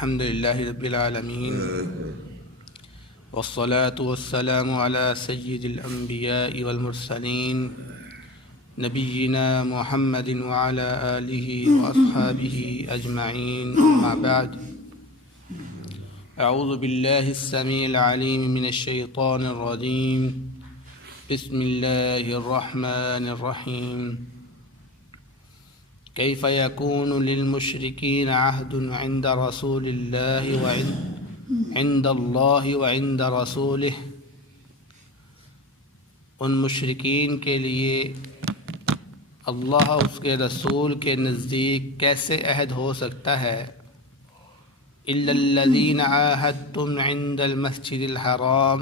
الحمد لله رب العالمين والصلاة والسلام على سيد الأنبياء والمرسلين نبينا محمد وعلى آله وأصحابه أجمعين. أما بعد، أعوذ بالله السميع العليم من الشيطان الرجيم. بسم الله الرحمن الرحيم. كيف يكون للمشركين عهد عند رسول الله وعند الله وعند رسوله؟ ان مشرکین کے لیے اللہ اور اس کے رسول کے نزدیک کیسے عہد ہو سکتا ہے؟ إِلَّا الَّذِينَ عَاهَدتُّمْ عِنْدَ الْمَسْجِدِ الْحَرَامِ،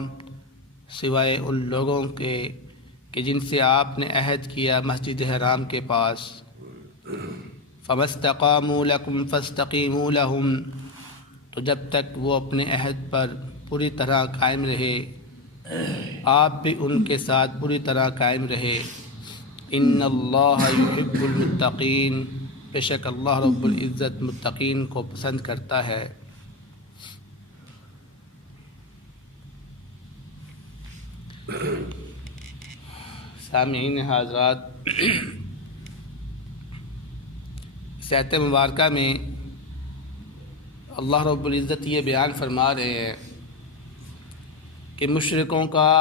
سوائے ان لوگوں کے کہ جن سے آپ نے عہد کیا مسجد حرام کے پاس. فَمَا اسْتَقَامُوا لَكُمْ فَاسْتَقِيمُوا لَهُمْ، تو جب تک وہ اپنے عہد پر پوری طرح قائم رہے آپ بھی ان کے ساتھ پوری طرح قائم رہے. ان اللہ یحب المتقین، بے شک اللہ رب العزت متقین کو پسند کرتا ہے. سامعین حضرات، اس آیت مبارکہ میں اللہ رب العزت یہ بیان فرما رہے ہیں کہ مشرکوں کا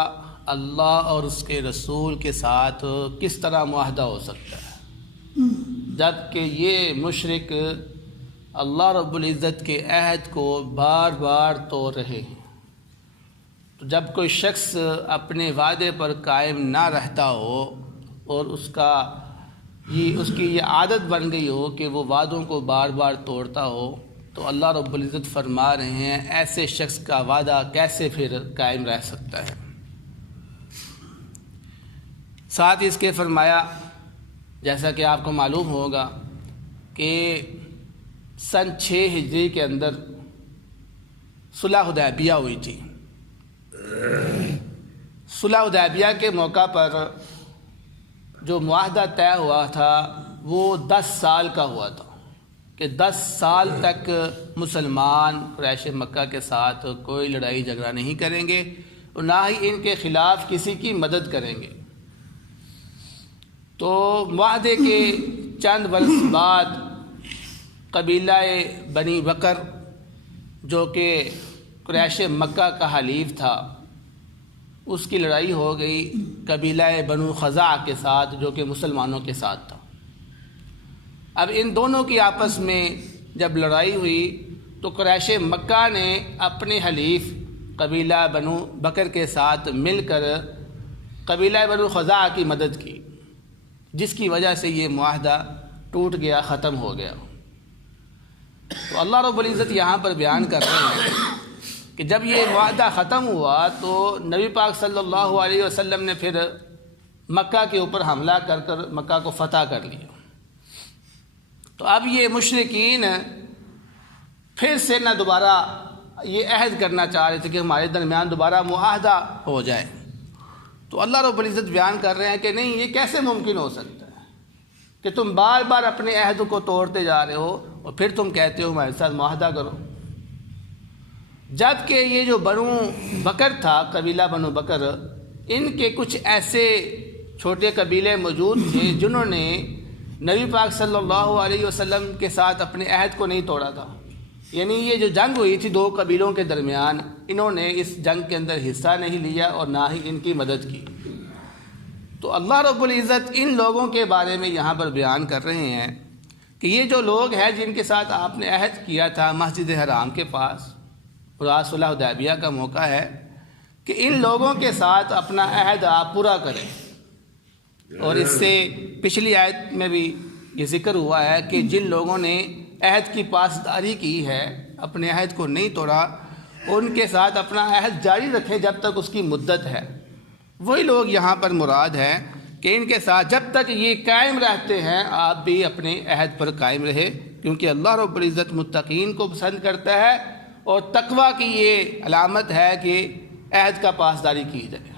اللہ اور اس کے رسول کے ساتھ کس طرح معاہدہ ہو سکتا ہے، جب کہ یہ مشرک اللہ رب العزت کے عہد کو بار بار توڑ رہے ہیں. تو جب کوئی شخص اپنے وعدے پر قائم نہ رہتا ہو اور اس کی یہ عادت بن گئی ہو کہ وہ وعدوں کو بار بار توڑتا ہو، تو اللہ رب العزت فرما رہے ہیں ایسے شخص کا وعدہ کیسے پھر قائم رہ سکتا ہے. ساتھ اس کے فرمایا، جیسا کہ آپ کو معلوم ہوگا کہ سن 6 ہجری کے اندر صلح حدیبیہ ہوئی تھی. صلح حدیبیہ کے موقع پر جو معاہدہ طے ہوا تھا وہ 10 سال کا ہوا تھا کہ 10 سال تک مسلمان قریش مکہ کے ساتھ کوئی لڑائی جھگڑا نہیں کریں گے اور نہ ہی ان کے خلاف کسی کی مدد کریں گے. تو معاہدے کے چند برس بعد قبیلہ بنی بکر جو کہ قریش مکہ کا حلیف تھا، اس کی لڑائی ہو گئی قبیلہ بنو خزاع کے ساتھ جو کہ مسلمانوں کے ساتھ تھا. اب ان دونوں کی آپس میں جب لڑائی ہوئی تو قریش مکہ نے اپنے حلیف قبیلہ بنو بکر کے ساتھ مل کر قبیلہ بنو خزاع کی مدد کی، جس کی وجہ سے یہ معاہدہ ٹوٹ گیا، ختم ہو گیا. تو اللہ رب العزت یہاں پر بیان کر رہے ہیں کہ جب یہ معاہدہ ختم ہوا تو نبی پاک صلی اللہ علیہ وسلم نے پھر مکہ کے اوپر حملہ کر مکہ کو فتح کر لیا. تو اب یہ مشرکین پھر سے نہ دوبارہ یہ عہد کرنا چاہ رہے تھے کہ ہمارے درمیان دوبارہ معاہدہ ہو جائے. تو اللہ رب العزت بیان کر رہے ہیں کہ نہیں، یہ کیسے ممکن ہو سکتا ہے کہ تم بار بار اپنے عہد کو توڑتے جا رہے ہو اور پھر تم کہتے ہو ہمارے ساتھ معاہدہ کرو. جب کہ یہ جو بنو بکر تھا، قبیلہ بنو بکر، ان کے کچھ ایسے چھوٹے قبیلے موجود تھے جنہوں نے نبی پاک صلی اللہ علیہ وسلم کے ساتھ اپنے عہد کو نہیں توڑا تھا. یعنی یہ جو جنگ ہوئی تھی 2 قبیلوں کے درمیان، انہوں نے اس جنگ کے اندر حصہ نہیں لیا اور نہ ہی ان کی مدد کی. تو اللہ رب العزت ان لوگوں کے بارے میں یہاں پر بیان کر رہے ہیں کہ یہ جو لوگ ہیں جن کے ساتھ آپ نے عہد کیا تھا مسجد حرام کے پاس، اور آج صلح حدیبیہ کا موقع ہے کہ ان لوگوں کے ساتھ اپنا عہد آپ پورا کریں. اور اس سے پچھلی آیت میں بھی یہ ذکر ہوا ہے کہ جن لوگوں نے عہد کی پاسداری کی ہے، اپنے عہد کو نہیں توڑا، ان کے ساتھ اپنا عہد جاری رکھیں جب تک اس کی مدت ہے. وہی لوگ یہاں پر مراد ہیں کہ ان کے ساتھ جب تک یہ قائم رہتے ہیں آپ بھی اپنے عہد پر قائم رہے، کیونکہ اللہ رب العزت متقین کو پسند کرتا ہے اور تقویٰ کی یہ علامت ہے کہ عہد کا پاسداری کی جائے،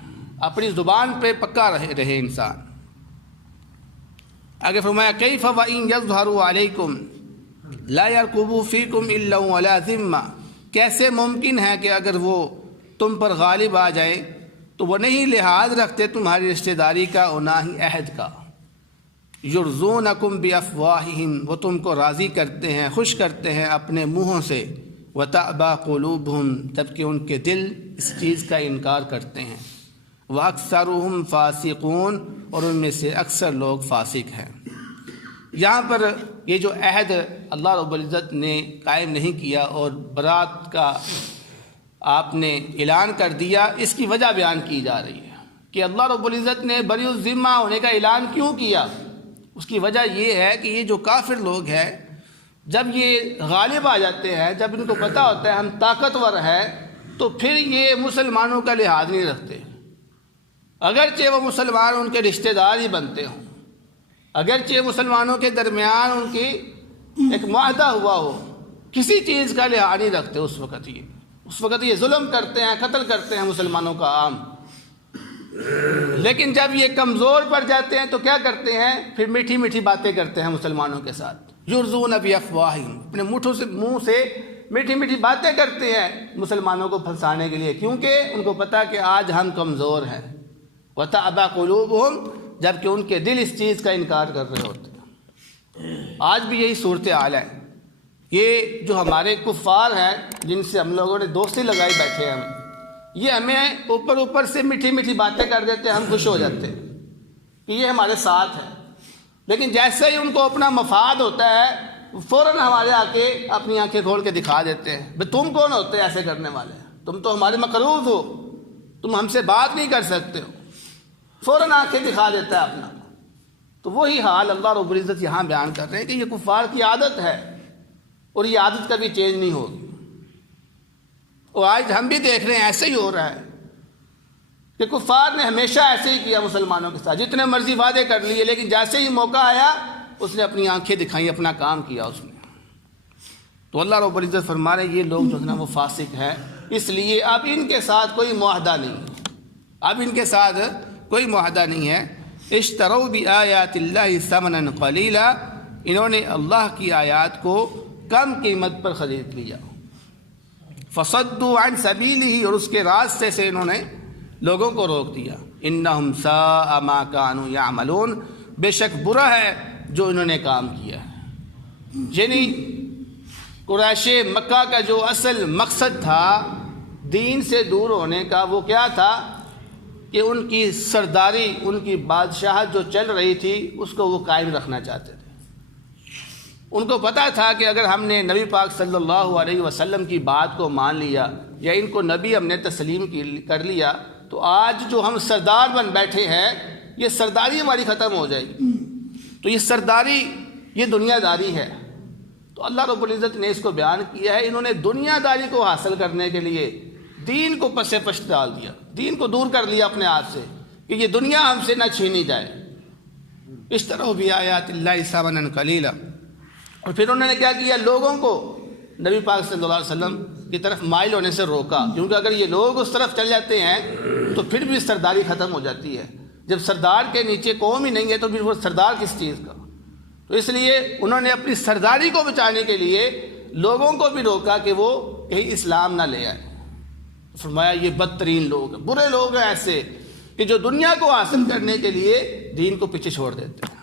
اپنی زبان پہ پکا رہے انسان. آگے فرمایا کیف وَإِن يَظْهَرُوا عَلَيْكُمْ، لا یرقبوا فیکم الا ولا ذمہ، کیسے ممکن ہے کہ اگر وہ تم پر غالب آ جائیں تو وہ نہیں لحاظ رکھتے تمہاری رشتہ داری کا اور نہ ہی عہد کا۔ یرضونکم بافواہہم، وہ تم کو راضی کرتے ہیں، خوش کرتے ہیں اپنے منہوں سے، وتأبی قلوبہم، جبکہ ان کے دل اس چیز کا انکار کرتے ہیں، واکثرہم فاسقون، اور ان میں سے اکثر لوگ فاسق ہیں۔ یہاں پر یہ جو عہد اللہ رب العزت نے قائم نہیں کیا اور برات کا آپ نے اعلان کر دیا، اس کی وجہ بیان کی جا رہی ہے کہ اللہ رب العزت نے بری الذمہ ہونے کا اعلان کیوں کیا۔ اس کی وجہ یہ ہے کہ یہ جو کافر لوگ ہیں، جب یہ غالب آ جاتے ہیں، جب ان کو پتہ ہوتا ہے ہم طاقتور ہیں، تو پھر یہ مسلمانوں کا لحاظ نہیں رکھتے، اگرچہ وہ مسلمان ان کے رشتہ دار ہی بنتے ہوں، اگرچہ مسلمانوں کے درمیان ان کی ایک معاہدہ ہوا ہو، کسی چیز کا لحاظ نہیں رکھتے۔ اس وقت یہ ظلم کرتے ہیں، قتل کرتے ہیں مسلمانوں کا عام۔ لیکن جب یہ کمزور پڑ جاتے ہیں تو کیا کرتے ہیں؟ پھر میٹھی میٹھی باتیں کرتے ہیں مسلمانوں کے ساتھ۔ یرضون بافواہہم، اپنے منہ سے میٹھی میٹھی باتیں کرتے ہیں مسلمانوں کو پھنسانے کے لیے، کیونکہ ان کو پتہ کہ آج ہم کمزور ہیں۔ وتأبی قلوبہم، جبکہ ان کے دل اس چیز کا انکار کر رہے ہوتے ہیں۔ آج بھی یہی صورتحال ہے۔ یہ جو ہمارے کفار ہیں جن سے ہم لوگوں نے دوستی لگائی بیٹھے ہیں، یہ ہمیں اوپر سے میٹھی میٹھی باتیں کر دیتے ہیں، ہم خوش ہو جاتے ہیں کہ یہ ہمارے ساتھ ہے، لیکن جیسے ہی ان کو اپنا مفاد ہوتا ہے فوراً ہمارے آ کے اپنی آنکھیں کھول کے دکھا دیتے ہیں، بھئی تم کون ہوتے ایسے کرنے والے؟ تم تو ہمارے مقروض ہو، تم ہم سے بات نہیں کر سکتے ہو، فوراً آنکھیں دکھا دیتا ہے اپنا۔ تو وہی حال اللہ رب العزت یہاں بیان کر رہے ہیں کہ یہ کفار کی عادت ہے اور یہ عادت کبھی چینج نہیں ہوگی۔ اور آج ہم بھی دیکھ رہے ہیں ایسے ہی ہو رہا ہے کہ کفار نے ہمیشہ ایسے ہی کیا مسلمانوں کے ساتھ، جتنے مرضی وعدے کر لیے، لیکن جیسے ہی موقع آیا اس نے اپنی آنکھیں دکھائیں، اپنا کام کیا اس نے۔ تو اللہ رب العزت فرما رہے ہیں یہ لوگ جو ہے نا وہ فاسق ہیں، اس لیے اب ان کے ساتھ کوئی معاہدہ نہیں ہے۔ اشتروا بآیات اللہ ثمنا قلیلا، انہوں نے اللہ کی آیات کو کم قیمت پر خرید لیا۔ فصدوا عن سبیلہ، اور اس کے راستے سے انہوں نے لوگوں کو روک دیا۔ انہم ساء ما کانوا یعملون، بے شک برا ہے جو انہوں نے کام کیا ہے۔ یعنی قریش مکہ کا جو اصل مقصد تھا دین سے دور ہونے کا، وہ کیا تھا کہ ان کی سرداری، ان کی بادشاہت جو چل رہی تھی اس کو وہ قائم رکھنا چاہتے تھے۔ ان کو پتہ تھا کہ اگر ہم نے نبی پاک صلی اللہ علیہ وسلم کی بات کو مان لیا یا ان کو نبی ہم نے تسلیم کر لیا تو آج جو ہم سردار بن بیٹھے ہیں یہ سرداری ہماری ختم ہو جائے گی۔ تو یہ سرداری، یہ دنیا داری ہے۔ تو اللہ رب العزت نے اس کو بیان کیا ہے، انہوں نے دنیا داری کو حاصل کرنے کے لیے دین کو پس پش ڈال دیا، دین کو دور کر لیا اپنے آپ سے کہ یہ دنیا ہم سے نہ چھینی جائے۔ اشتروا بآیات اللہ ثمنا قلیلا، اور پھر انہوں نے کیا کیا؟ لوگوں کو نبی پاک صلی اللہ علیہ وسلم کی طرف مائل ہونے سے روکا، کیونکہ اگر یہ لوگ اس طرف چل جاتے ہیں تو پھر بھی سرداری ختم ہو جاتی ہے۔ جب سردار کے نیچے قوم ہی نہیں ہے تو پھر وہ سردار کس چیز کا؟ تو اس لیے انہوں نے اپنی سرداری کو بچانے کے لیے لوگوں کو بھی روکا کہ وہ کہیں اسلام نہ لے آئے۔ فرمایا یہ بدترین لوگ ہیں، برے لوگ ہیں ایسے کہ جو دنیا کو حاصل کرنے کے لیے دین کو پیچھے چھوڑ دیتے ہیں۔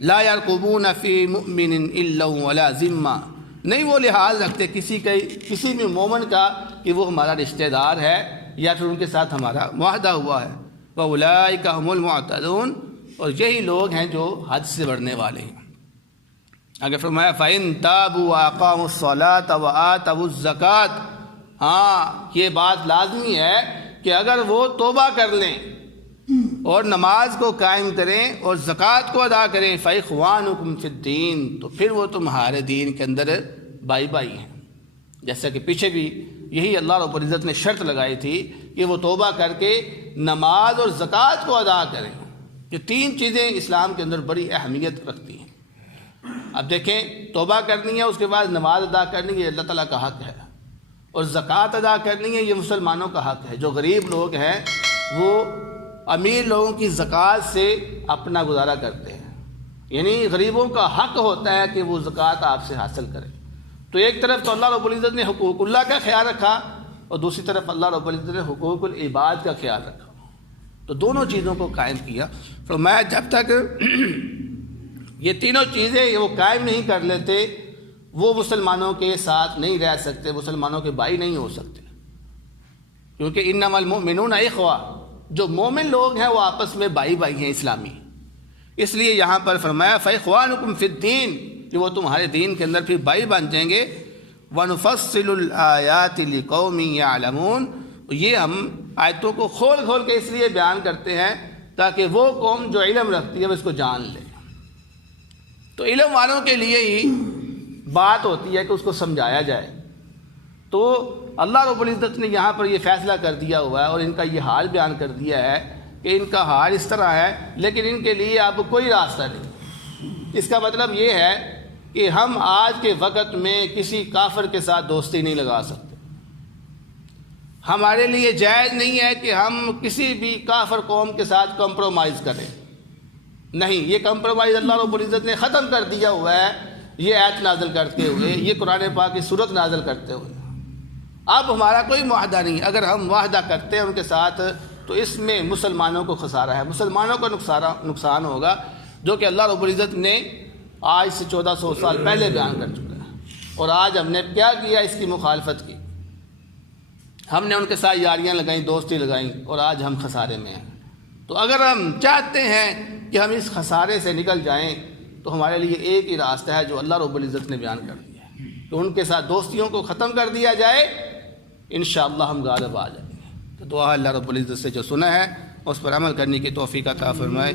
لا یرقبون فی مؤمن الا ولا ذمہ، نہیں وہ لحاظ رکھتے کسی بھی مومن کا کہ وہ ہمارا رشتہ دار ہے یا پھر ان کے ساتھ ہمارا معاہدہ ہوا ہے۔ وَأُولَٰئِكَ هُمُ الْمُعْتَدُونَ، اور یہی لوگ ہیں جو حد سے بڑھنے والے ہیں۔ اگر فرمایا فَإِن تَابُوا وَأَقَامُوا الصَّلَاةَ وَآتَوُا الزَّكَاةَ، ہاں یہ بات لازمی ہے کہ اگر وہ توبہ کر لیں اور نماز کو قائم کریں اور زکوٰۃ کو ادا کریں، فَإِخْوَانُكُمْ فِي الدِّينِ، تو پھر وہ تمہارے دین کے اندر بھائی بھائی ہیں۔ جیسا کہ پیچھے بھی یہی اللہ رب العزت نے شرط لگائی تھی کہ وہ توبہ کر کے نماز اور زکوٰۃ کو ادا کریں۔ یہ تین چیزیں اسلام کے اندر بڑی اہمیت رکھتی ہیں۔ اب دیکھیں، توبہ کرنی ہے، اس کے بعد نماز ادا کرنی ہے، یہ اللہ تعالیٰ کا حق ہے، اور زکوٰۃ ادا کرنی ہے، یہ مسلمانوں کا حق ہے۔ جو غریب لوگ ہیں وہ امیر لوگوں کی زکوٰۃ سے اپنا گزارا کرتے ہیں، یعنی غریبوں کا حق ہوتا ہے کہ وہ زکوٰۃ آپ سے حاصل کرے. تو ایک طرف تو اللہ رب العزت نے حقوق اللہ کا خیال رکھا اور دوسری طرف اللہ رب العزت نے حقوق العباد کا خیال رکھا. تو دونوں چیزوں کو قائم کیا. فرمایا جب تک یہ تینوں چیزیں وہ قائم نہیں کر لیتے وہ مسلمانوں کے ساتھ نہیں رہ سکتے، مسلمانوں کے بھائی نہیں ہو سکتے. کیونکہ انما المؤمنون اخوہ، جو مومن لوگ ہیں وہ آپس میں بھائی بھائی ہیں اسلامی. اس لیے یہاں پر فرمایا فاخوانکم فی الدین، کہ وہ تمہارے دین کے اندر پھر بھائی بن جائیں گے. ونفصل الآیات لقوم یعلمون، یہ ہم آیتوں کو کھول کھول کے اس لیے بیان کرتے ہیں تاکہ وہ قوم جو علم رکھتی ہے وہ اس کو جان لے. تو علم والوں کے لیے ہی بات ہوتی ہے کہ اس کو سمجھایا جائے. تو اللہ رب العزت نے یہاں پر یہ فیصلہ کر دیا ہوا ہے اور ان کا یہ حال بیان کر دیا ہے کہ ان کا حال اس طرح ہے، لیکن ان کے لیے اب کوئی راستہ نہیں. اس کا مطلب یہ ہے کہ ہم آج کے وقت میں کسی کافر کے ساتھ دوستی نہیں لگا سکتے. ہمارے لیے جائز نہیں ہے کہ ہم کسی بھی کافر قوم کے ساتھ کمپرومائز کریں. نہیں، یہ کمپرومائز اللہ رب العزت نے ختم کر دیا ہوا ہے یہ آیت نازل کرتے ہوئے، یہ قرآن پاک کی صورت نازل کرتے ہوئے. اب ہمارا کوئی معاہدہ نہیں. اگر ہم معاہدہ کرتے ہیں ان کے ساتھ تو اس میں مسلمانوں کو خسارہ ہے، مسلمانوں کو نقصان ہوگا، جو کہ اللہ رب العزت نے آج سے 1400 سال پہلے بیان کر چکا ہے. اور آج ہم نے کیا کیا؟ اس کی مخالفت کی. ہم نے ان کے ساتھ یاریاں لگائیں، دوستی لگائیں، اور آج ہم خسارے میں ہیں. تو اگر ہم چاہتے ہیں کہ ہم اس خسارے سے نکل جائیں تو ہمارے لیے ایک ہی راستہ ہے جو اللہ رب العزت نے بیان کر دیا ہے کہ ان کے ساتھ دوستیوں کو ختم کر دیا جائے. انشاءاللہ ہم غالب آ جائیں گے. تو دعا اللہ رب العزت سے جو سنا ہے اس پر عمل کرنے کی توفیق عطا فرمائے.